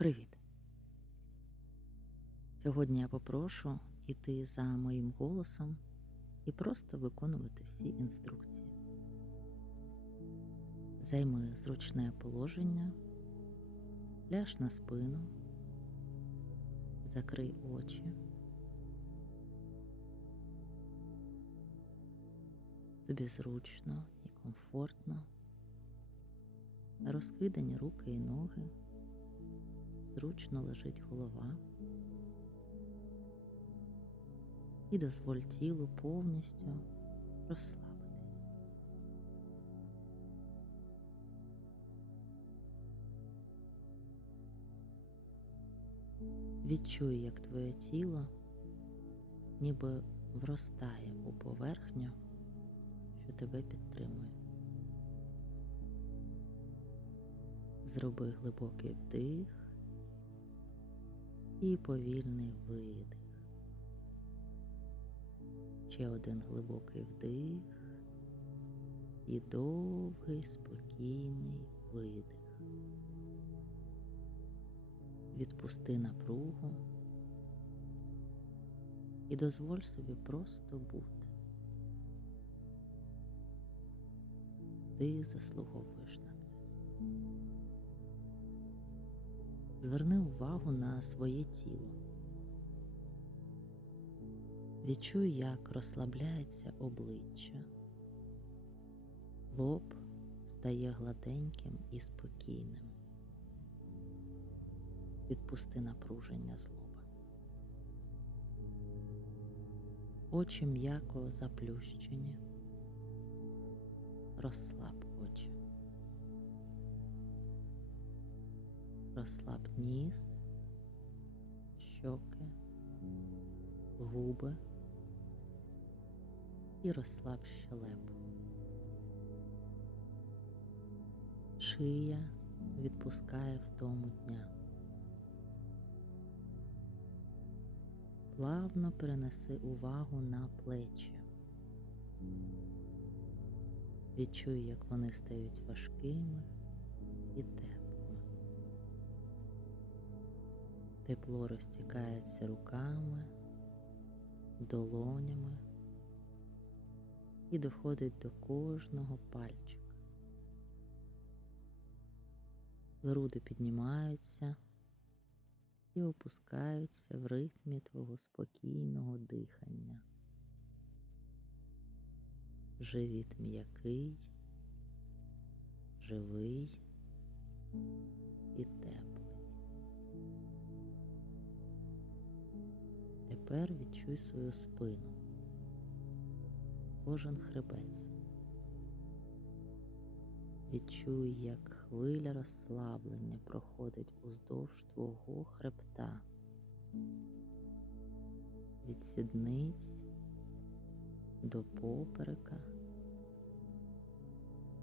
Привіт! Сьогодні я попрошу йти за моїм голосом і просто виконувати всі інструкції. Займи зручне положення, ляж на спину, закрий очі. Тобі зручно і комфортно, розкидані руки і ноги зручно лежить голова і дозволь тілу повністю розслабитись. Відчуй, як твоє тіло ніби вростає у поверхню, що тебе підтримує. Зроби глибокий вдих і повільний видих. Ще один глибокий вдих і довгий спокійний видих. Відпусти напругу і дозволь собі просто бути. Ти заслуговуєш на це. Зверни увагу на своє тіло. Відчуй, як розслабляється обличчя, лоб стає гладеньким і спокійним. Відпусти напруження з лоба. Очі м'яко заплющені. Розслаб очі. Розслаб ніс, щоки, губи і розслаб щелепу. Шия відпускає втому дня. Плавно перенеси увагу на плечі. Відчуй, як вони стають важкими і теплими. Тепло розтікається руками, долонями і доходить до кожного пальчика. Груди піднімаються і опускаються в ритмі твого спокійного дихання. Живіт м'який, живий і теплий. Тепер відчуй свою спину, кожен хребець. Відчуй, як хвиля розслаблення проходить уздовж твого хребта, від сідниць до поперека,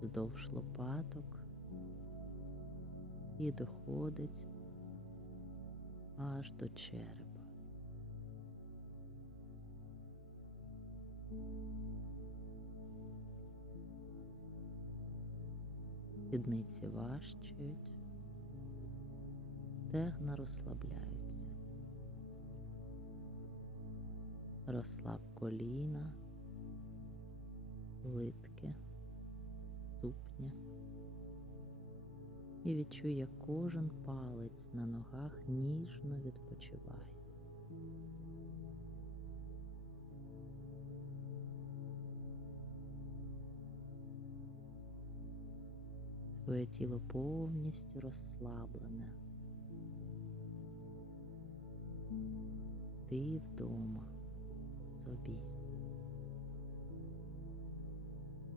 вздовж лопаток і доходить аж до черепа. Сідниці важчають, стегна розслабляються. Розслаб коліна, литки, ступня і відчуй, як кожен палець на ногах ніжно відпочиває. Твоє тіло повністю розслаблене. Ти вдома собі.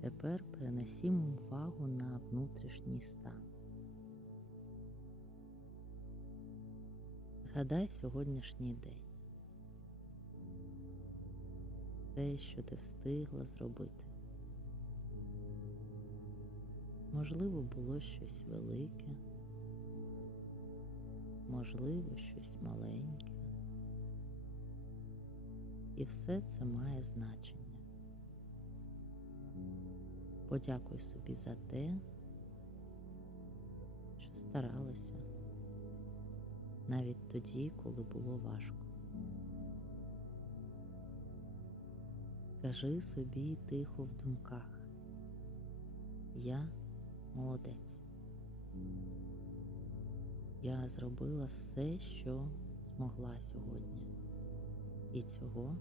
Тепер перенесімо увагу на внутрішній стан. Згадай сьогоднішній день. Те, що ти встигла зробити. Можливо, було щось велике, можливо, щось маленьке. І все це має значення. Подякуй собі за те, що старалася, навіть тоді, коли було важко. Кажи собі тихо в думках. Я молодець. Я зробила все, що змогла сьогодні, і цього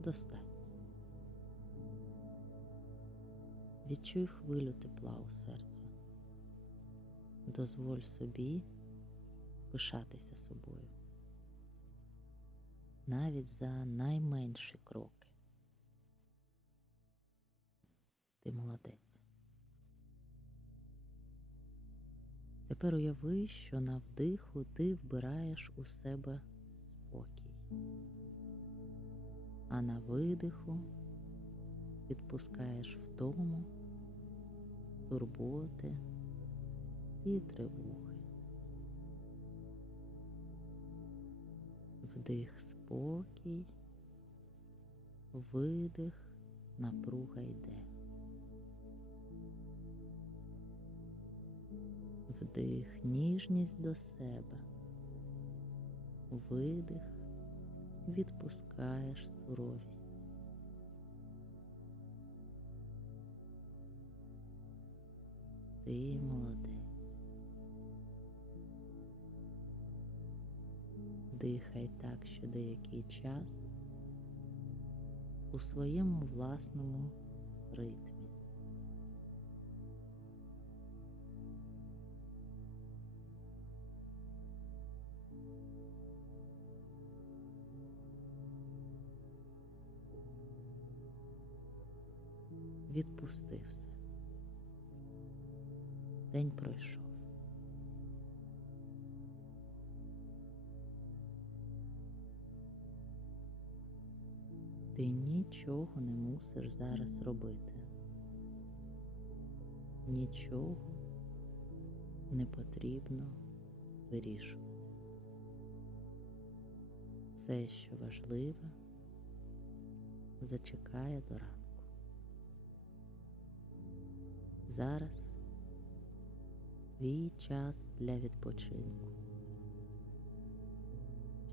достатньо. Відчуй хвилю тепла у серці. Дозволь собі пишатися собою. Навіть за найменші кроки. Ти молодець. Тепер уяви, що на вдиху ти вбираєш у себе спокій, а на видиху відпускаєш втому, турботи і тривоги. Вдих спокій, видих, напруга йде. Вдих ніжність до себе, видих, відпускаєш суровість. Ти молодець. Дихай так що деякий час у своєму власному Відпусти все. День пройшов. Ти нічого не мусиш зараз робити. Нічого не потрібно вирішувати. Все, що важливе, зачекає до ранку. Зараз твій час для відпочинку,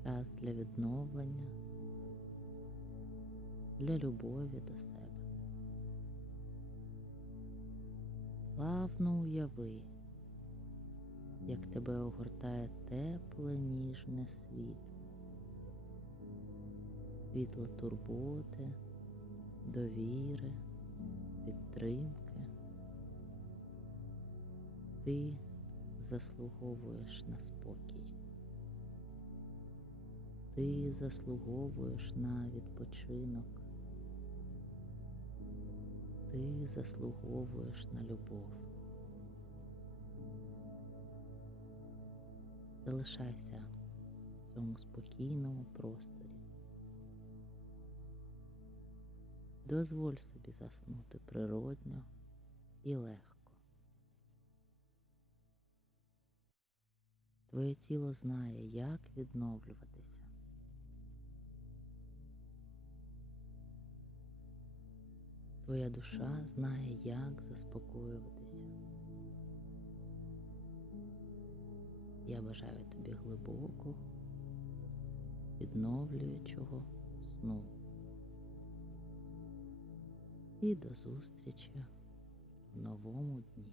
час для відновлення, для любові до себе. Плавно уяви, як тебе огортає тепле ніжне світло, світло турботи, довіри, підтримки. Ти заслуговуєш на спокій. Ти заслуговуєш на відпочинок. Ти заслуговуєш на любов. Залишайся в цьому спокійному просторі. Дозволь собі заснути природньо і легко. Твоє тіло знає, як відновлюватися. Твоя душа знає, як заспокоюватися. Я бажаю тобі глибокого, відновлюючого сну. І до зустрічі в новому дні.